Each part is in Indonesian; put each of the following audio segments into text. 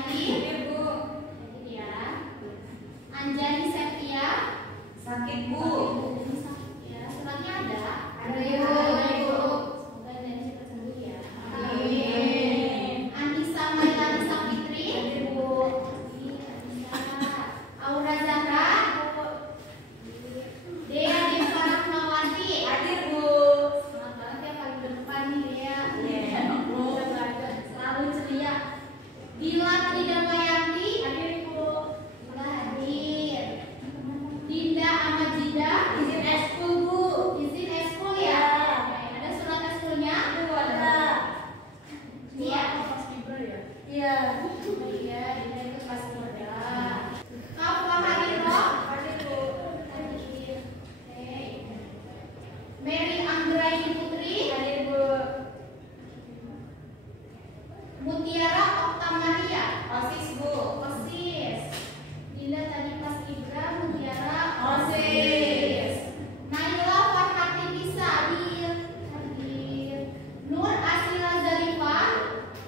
Mulyadi. Hadir, Bu. Hadir ya. Anjani Septia. Sakit, Bu. Ini sakit ya. Suratnya ada? Ada, ya. Bu. Semoga Anjani cepat sembuh ya. Amin. Anissa Mailani Sapitri. Hadir, Bu. Anissa. Aura Zahra. Dea Deva Rahmawati. Hadir, Bu. Semangat banget ya paling depan nih Dea. Iya, Bu. Selalu ceria. Dila Tridamayanti. Hadir, Bu. Dila hadir. Dinda Amajida. Izin eskul, Bu. Izin eskul ya. Ya. Oke, ada surat eskulnya? Bu, ada. Iya. Pas kiber ya? Iya. Oh iya, Dinda itu pas muda. Kafwa Hariro. Hadir, Bu. Hadir. Oke. Mary Anggraini Putri. Hadir, Bu. Mutiara Oktamaria. Osis, Bu. OSIS. Dinda tadi pas Ibra, Mutiara OSIS. Naila Farhati Bisa hadir. Hadir. Nur Asila Zarifah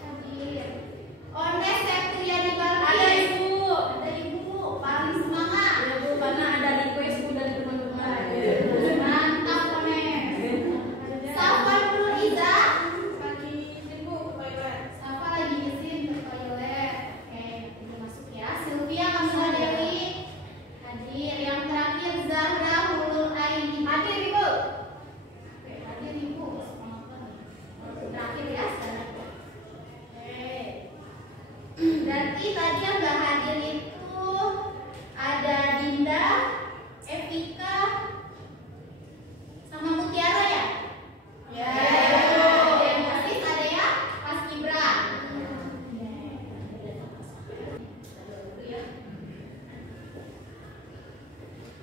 hadir. Ones Septriani Balki. Ada, Ibu. Ada Ibu. Paling semangat. Ya, Bu, karena ada request, Bu, dari teman-teman. Mantap Ones. Safa Nurul Iza. Pagi, izin, Bu, ke toilet. Safa lagi izin ke toilet. Oke, ini masuk ya. Sylvia Kamila Dewi hadir. Yang terakhir Zahra Hulul Aini. Hadir, Ibu. Oke, hadir Ibu. Semangat banget. Terakhir ya, Zahra. Oke. Berarti tadi yang nggak hadir itu ada Dinda, Evika, sama Mutiara ya? Ya. Yang pasti ada ya, Pas Kibra.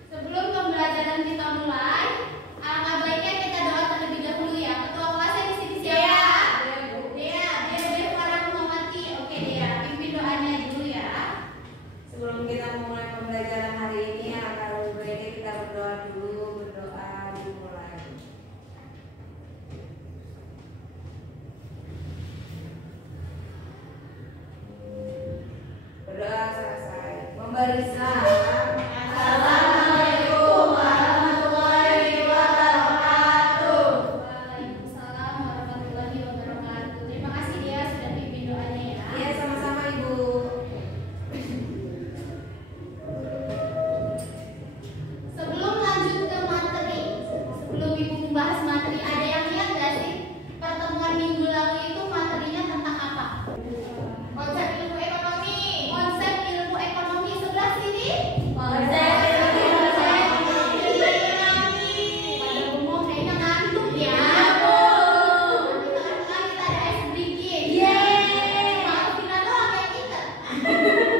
Sebelum pembelajaran kita mulai, alangkah baiknya kita doa terlebih dahulu ya. Ketua kelasnya di sini siapa? Dea Deva Rahmawati. Oke Dea, pimpin doanya dulu ya. Sebelum kita memulai pembelajaran hari ini, akan baiknya kita berdoa dulu. Berdoa dimulai. Berdoa selesai. Memberi salam. Assalamualaikum warahmatullahi wabarakatuh. Waalaikumsalam warahmatullahi wabarakatuh. Terima kasih Dea sudah pimpin doanya ya. Iya, sama-sama, Ibu. Sebelum lanjut ke materi, sebelum Ibu membahas materi, ada yang lihat nggak sih pertemuan minggu lalu itu materinya tentang apa? Konsep ilmu ekonomi. Konsep ilmu ekonomi sebelah sini. Konsep ilmu ekonomi. Pada umum kayaknya ngantuk ya. Kita ada ice breaking. Yeay. Cuma Alvina doang yang ingat.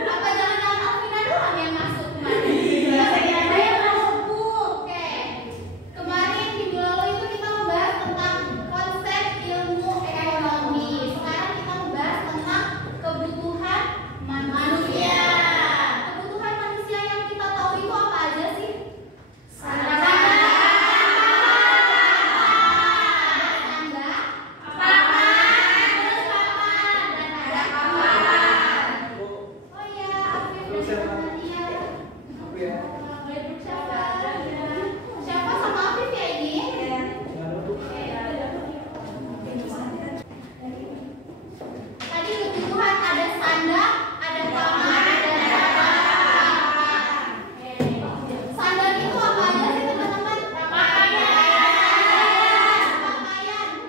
Apa jangan-jangan Alvina doang yang masuk kemarin? Saya masuk, Bu. Oke, kemarin minggu lalu itu kita membahas tentang konsep ilmu ekonomi. Sekarang kita membahas tentang kebutuhan manusia. Kebutuhan manusia yang kita tahu itu apa aja sih? Sandang, terus papan, dan ada papan. Oh iya, Afif dan Nadia. Boleh bersama. Siapa sama Afif ya ini? Tadi kebutuhan ada sandang, ada paman, dan ada papan. Sandang itu apa aja sih teman-teman? Pakaian.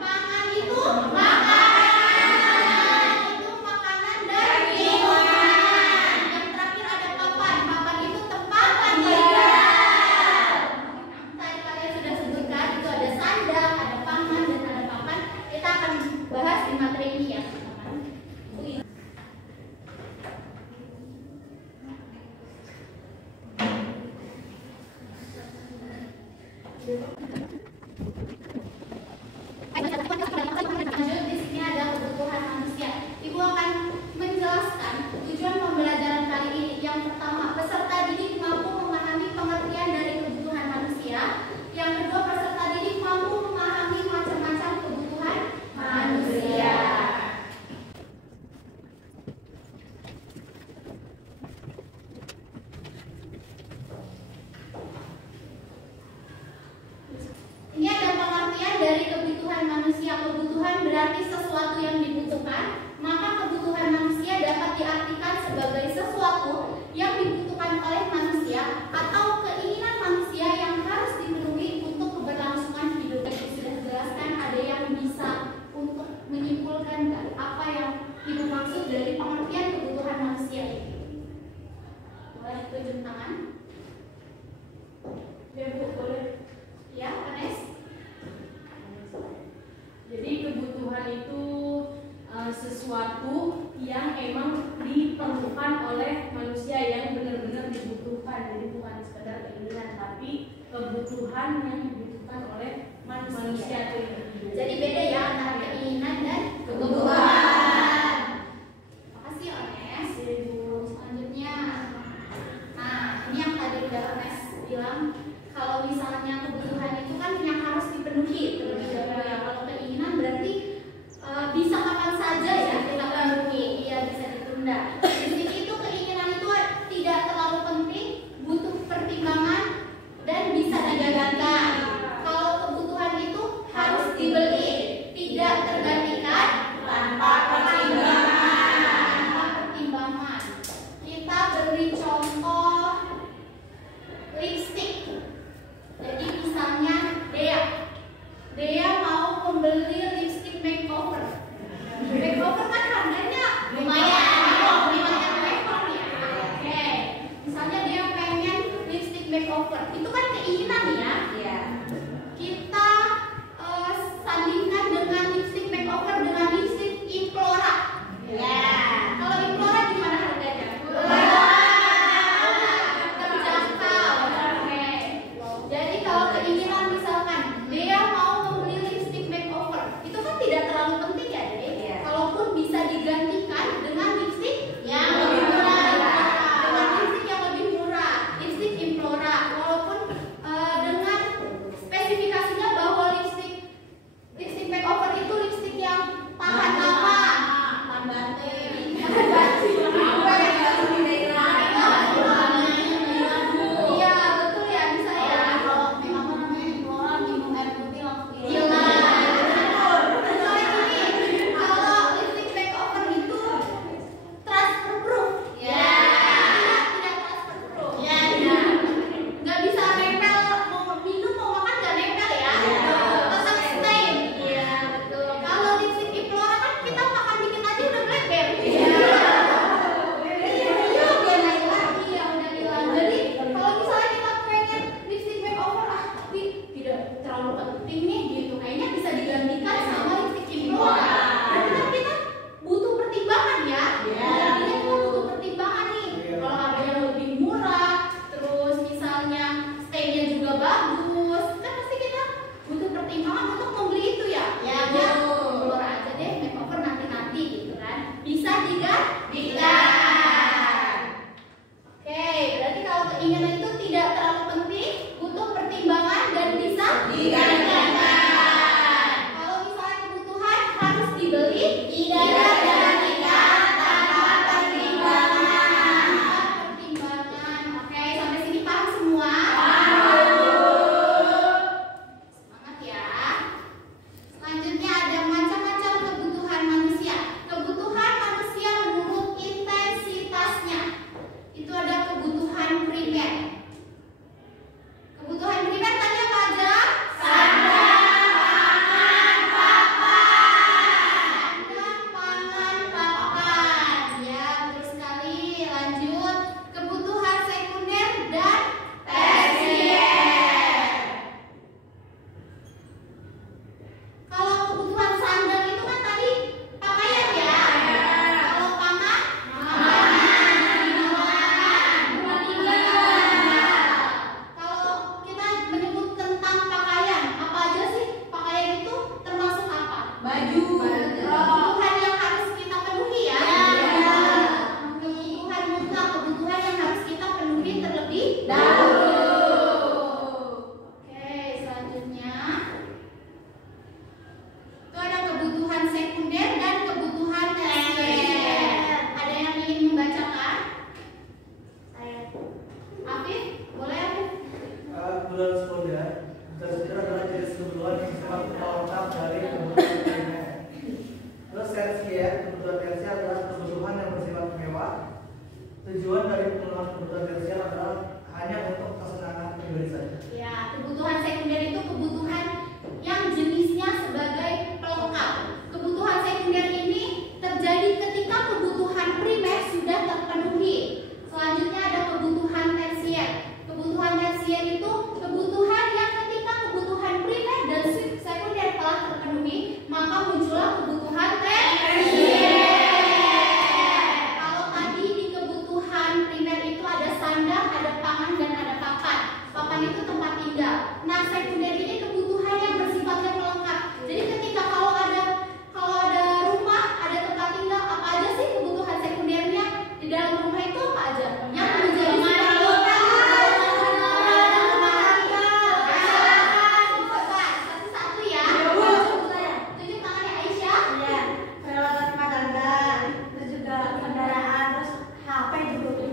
Pangan itu makanan. Itu makanan dan minuman. Yang terakhir ada papan. Papan itu tempat tinggal. Tadi kalian sudah sebutkan itu ada sandang, ada paman, dan ada papan. Kita akan bahas di materi ini ya teman-teman. Lanjut, di sini ada kebutuhan manusia. Ibu akan menjelaskan tujuan pembelajaran kali ini. Yang pertama, peserta didik mampu memahami pengertian dari kebutuhan manusia. Yang kedua, peserta didik mampu memahami macam-macam kebutuhan manusia. sekedar keinginan, tapi kebutuhan yang dibutuhkan oleh manusia itu. Jadi beda ya antara keinginan dan kebutuhan. Makasih Ones. Selanjutnya, nah ini yang tadi udah Ones bilang, kalau misalnya kebutuhan itu kan yang harus dipenuhi terlebih dahulu ya. Kalau keinginan berarti bisa kapan saja ya kita penuhi, iya bisa ditunda. Di sini itu keinginan itu tidak terlalu penting, butuh pertimbangan dan bisa digantikan. Kalau kebutuhan itu harus dibeli, tidak tergantikan tanpa pertimbangan. Tanpa pertimbangan. Kita beri contoh lipstick. Jadi misalnya Dea mau membeli lipstick makeover. Makeover kan harganya lumayan mahal ya. Oke. Misalnya dia pengen lipstick makeover, itu kan keinginan ya. Iya. Kita sandingkan dengan lipstick makeover dengan lipstick Implora. Ya. Kalau Implora gimana harganya? Terjangkau. Oke. Jadi kalau keinginan misalkan dia mau membeli lipstick makeover, itu kan tidak terlalu penting ya, Dek. Iya. Kalaupun bisa digantikan dengan lipstick yang lebih murah. Dengan lipstick yang lebih murah, lipstick Implora. Walaupun dengan spesifikasinya bahwa lipstick makeover itu lipstick yang tahan lama. Tahan banting. Iya, betul ya, bisa ya. Kalau memang namanya Implora minum air putih langsung hilang. Kalau lipstick makeover itu transfer proof. Ya. Tidak transfer proof. Ya. Nggak bisa nempel, mau minum mau makan nggak nempel ya. Tetap stain. Iya betul. Kalau lipstick Implora kan kita makan dikit aja udah bleber. Iya. Iya udah naik lagi ya udah hilang. Jadi kalau misalnya kita pengen lipstick makeover tapi tidak terlalu penting nih gitu, kayaknya bisa digantikan sama lipstick Implora. Berarti kan kita butuh pertimbangan ya. Artinya kita butuh pertimbangan nih. Kalau ada yang lebih murah, terus misalnya stainnya juga bagus, kan pasti kita butuh pertimbangan untuk membeli itu ya. Ya Implora aja deh, makeover nanti gitu kan. Bisa digantikan. Oke, berarti kalau keinginan itu tidak terlalu penting, butuh pertimbangan dan bisa digantikan. Kalau misalnya kebutuhan harus dibeli, tidak digantikan tanpa pertimbangan. Tanpa pertimbangan. Oke, sampai sini paham semua? Semangat ya. Selanjutnya ada macam-macam kebutuhan manusia. Kebutuhan manusia menurut intensitasnya. Itu ada kebutuhan primer. Kebutuhan primer tadi apa aja? Sandang, pangan, papan. Ya, betul sekali. Lanjut. Kebutuhan sekunder dan tersier. Kalau kebutuhan sandang itu kan tadi pakaian ya. Kalau pangan, kalau kita menyebut tentang pakaian, apa aja sih pakaian itu termasuk apa? Baju. Kebutuhan yang harus kita penuhi ya. Kebutuhan mutlak, kebutuhan yang harus kita penuhi terlebih dahulu. Oke, selanjutnya itu ada kebutuhan sekunder dan kebutuhan tersier. Ada yang ingin membacakan? Afif, boleh Afif? Kebutuhan sekunder adalah jenis kebutuhan yang sifat pelengkap dari kebutuhan primer. Terus tersier, kebutuhan tersier adalah kebutuhan yang bersifat mewah. Tujuan dari pemenuhan kebutuhan tersier adalah hanya untuk kesenangan pribadi saja. Ya, kebutuhan sekunder itu kebutuhan yang jenisnya sebagai pelengkap. Kebutuhan sekunder ini terjadi ketika kebutuhan primer sudah terpenuhi. Selanjutnya ada kebutuhan tersier. Kebutuhan tersier itu kebutuhan yang ketika kebutuhan primer dan sekunder telah terpenuhi, maka muncullah kebutuhan tersier. Kalau tadi di kebutuhan primer itu ada sandang Iya. Nah, sekunder ini kebutuhan yang bersifatnya pelengkap. Jadi ketika kalau ada rumah, ada tempat tinggal, apa aja sih kebutuhan sekundernya di dalam rumah itu apa aja? Yang menjadi satu-satu ya. Tunjuk tangannya Aisyah. Iya, peralatan rumah tangga, terus juga kendaraan, terus HP juga.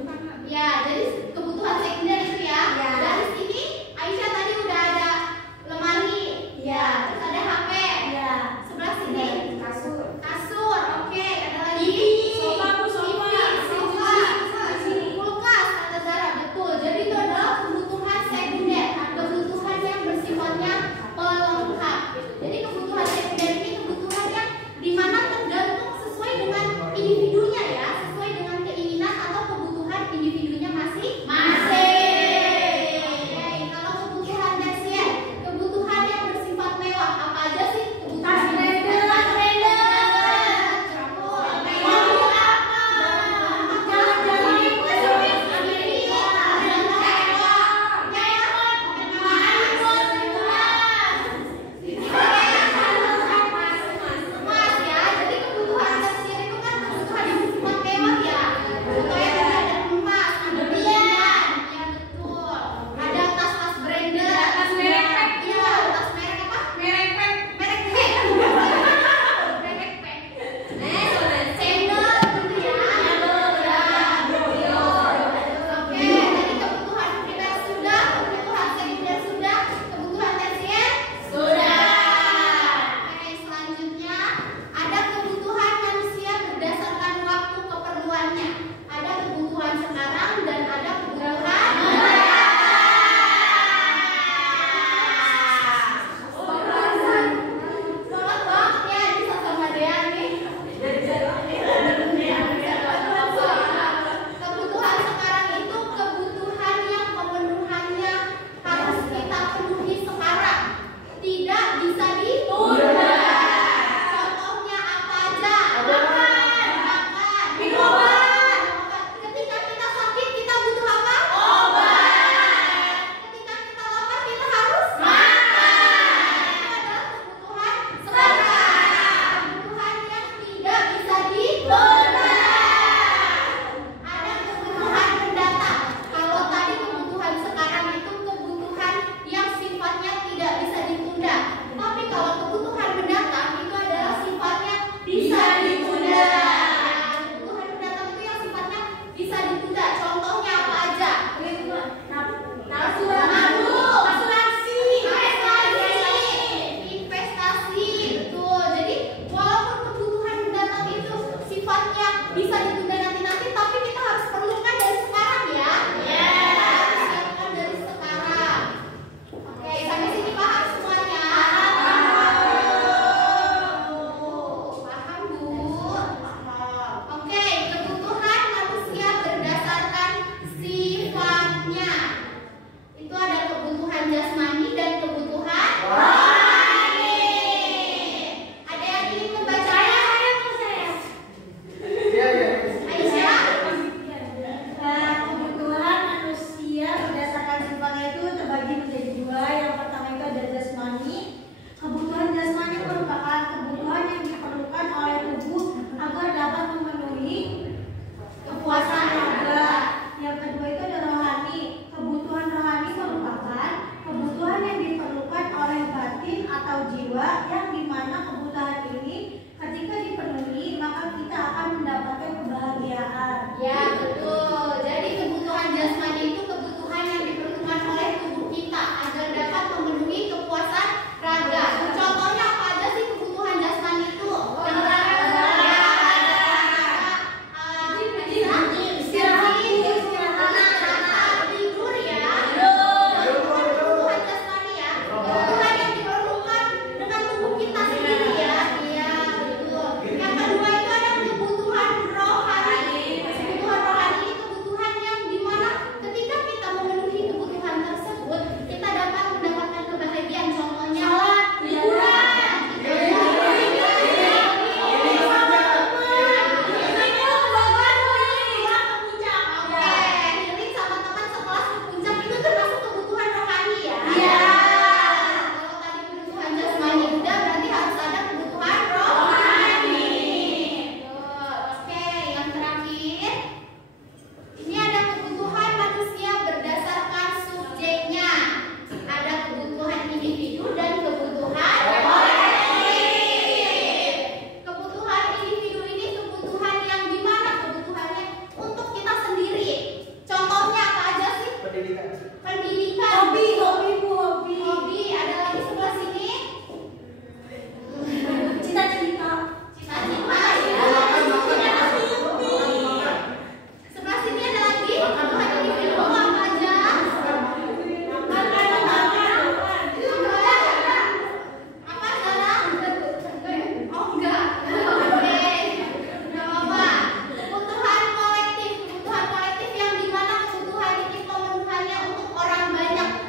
Ya, jadi kebutuhan sekunder itu ya. Ya. Dari sini Aisyah tadi udah ada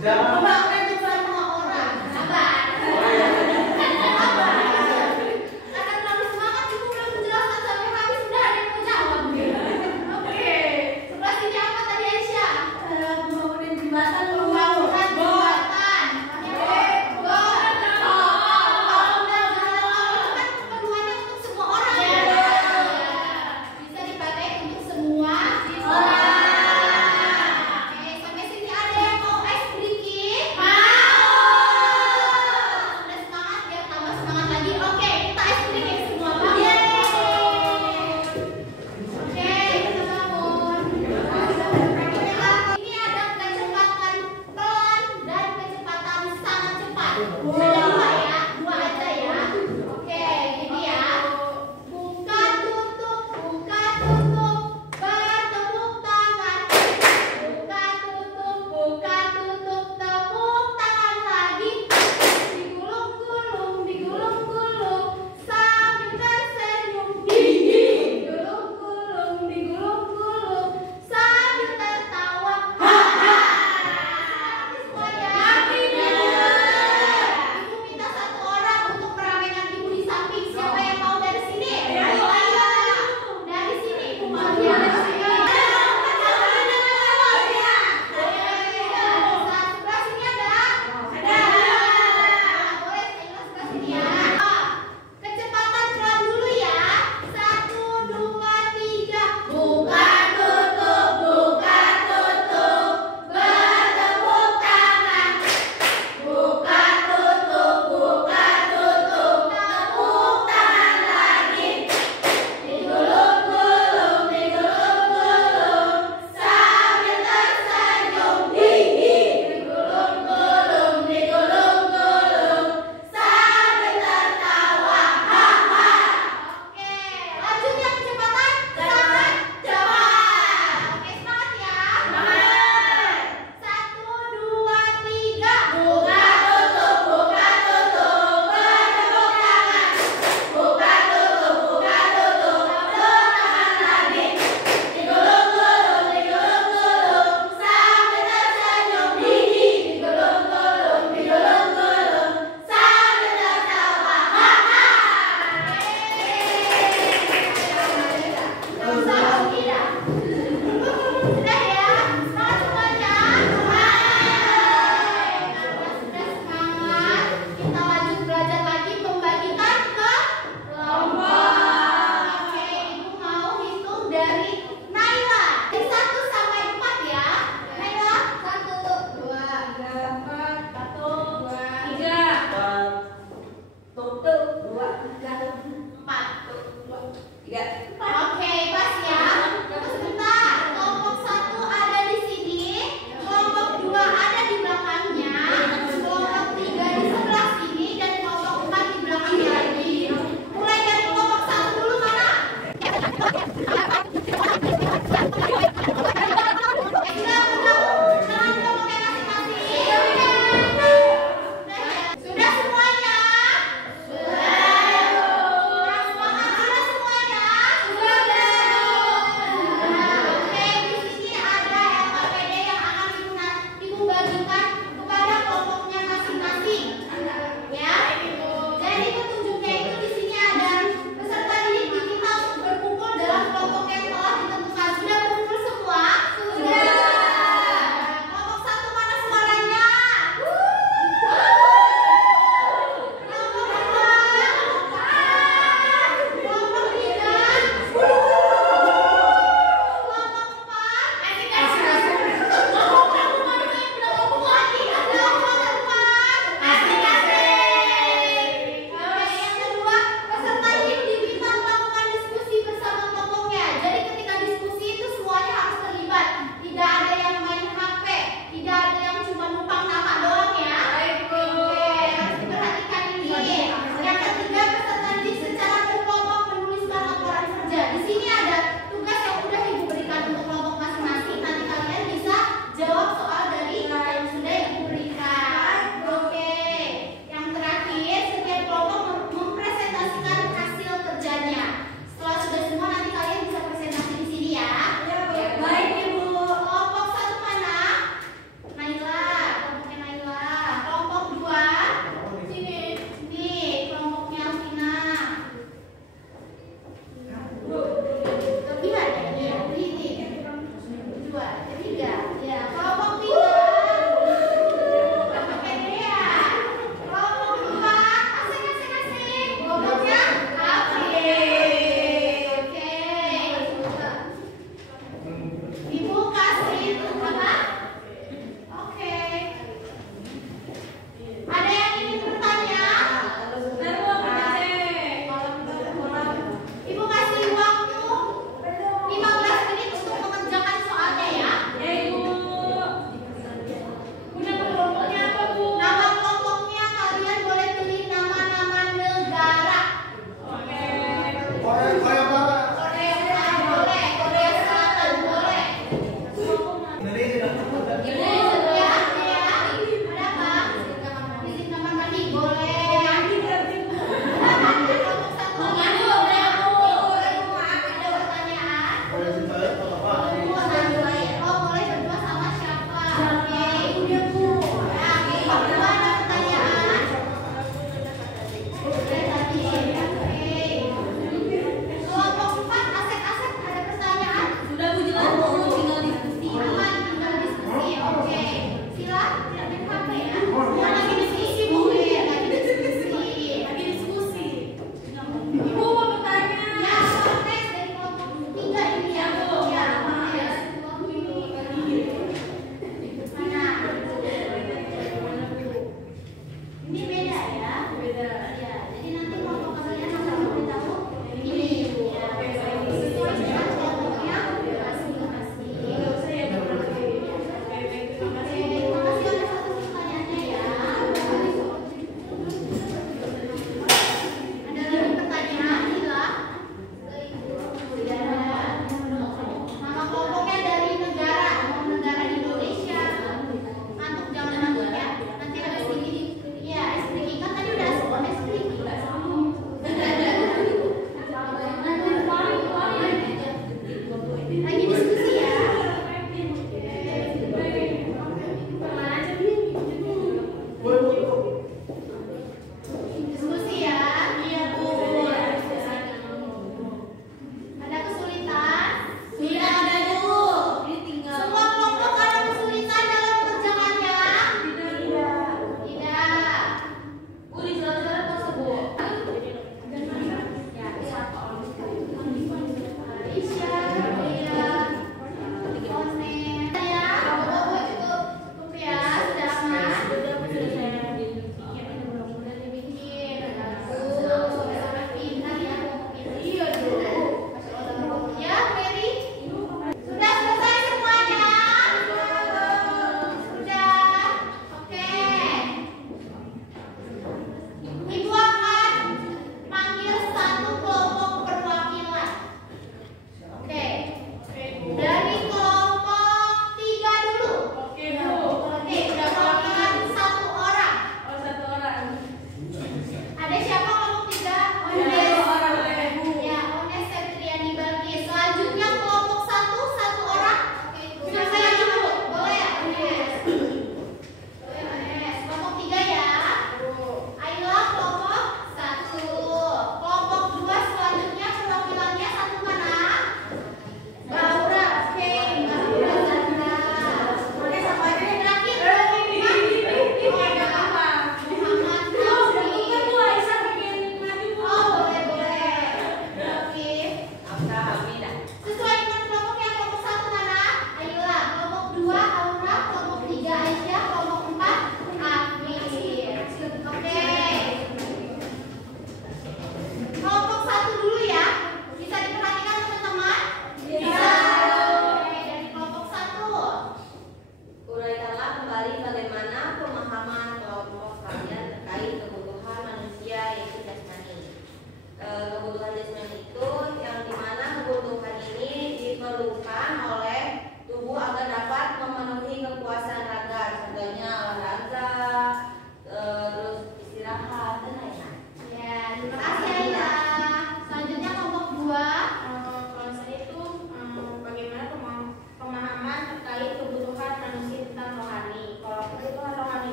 Jangan. Pembangunan itu bukan semua orang. Sabar. Karena terlalu semangat ibu belum menjelaskan sampai habis sudah ada yang mau jawab nih. Oke. Sebelah sini apa tadi Aisyah? Pembangunan jembatan. Pembangunan jembatan. Keperluannya untuk semua orang. Bisa dipakai untuk semua orang. Oke, sampai sini ada yang mau ice sedikit?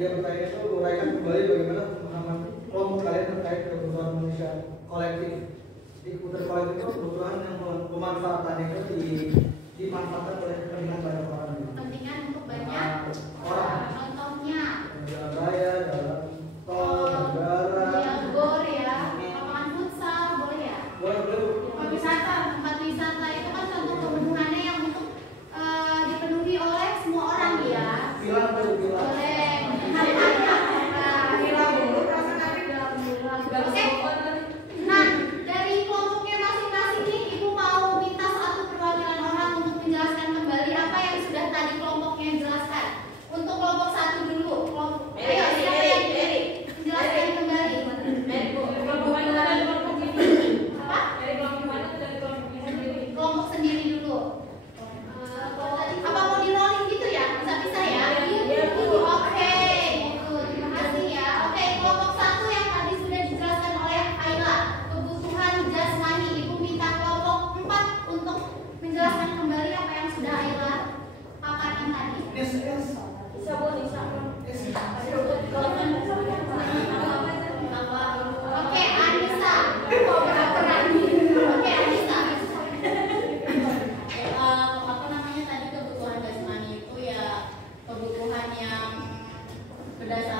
dia bertanya itu uraikan kembali bagaimana pemahaman kelompok kalian terkait kebutuhan manusia kolektif. Di kebutuhan kolektif itu kebutuhan yang pemanfaatannya itu dimanfaatkan oleh kepentingan banyak orang. Kepentingan untuk banyak orang. Contohnya Jalan raya, jalan tol, negara. ya gor ya, lapangan futsal boleh ya. Boleh. Tempat wisata itu kan contoh kebutuhannya yang untuk dipenuhi oleh semua orang ya. Bilang bilang. Boleh. Oke. Nah, dari kelompoknya masing-masing nih, Ibu mau minta satu perwakilan orang untuk menjelaskan kembali apa yang sudah tadi kelompoknya jelaskan. Untuk kelompok satu dulu. Ayo, siapa yang menjelaskan kembali? Apa? Kelompok sendiri dulu. Apa mau di rolling gitu ya? Bisa-bisa ya? Oke, gitu. Terima kasih ya. Oke, kelompok satu yang tadi sudah dijelaskan oleh Ayla, kebutuhan jasmani. Ibu minta kelompok 4 untuk menjelaskan kembali apa yang sudah Ayla paparkan tadi. Oke, Anissa. Oke, Anissa. Apa namanya tadi kebutuhan jasmani itu ya kebutuhan yang berdasarkan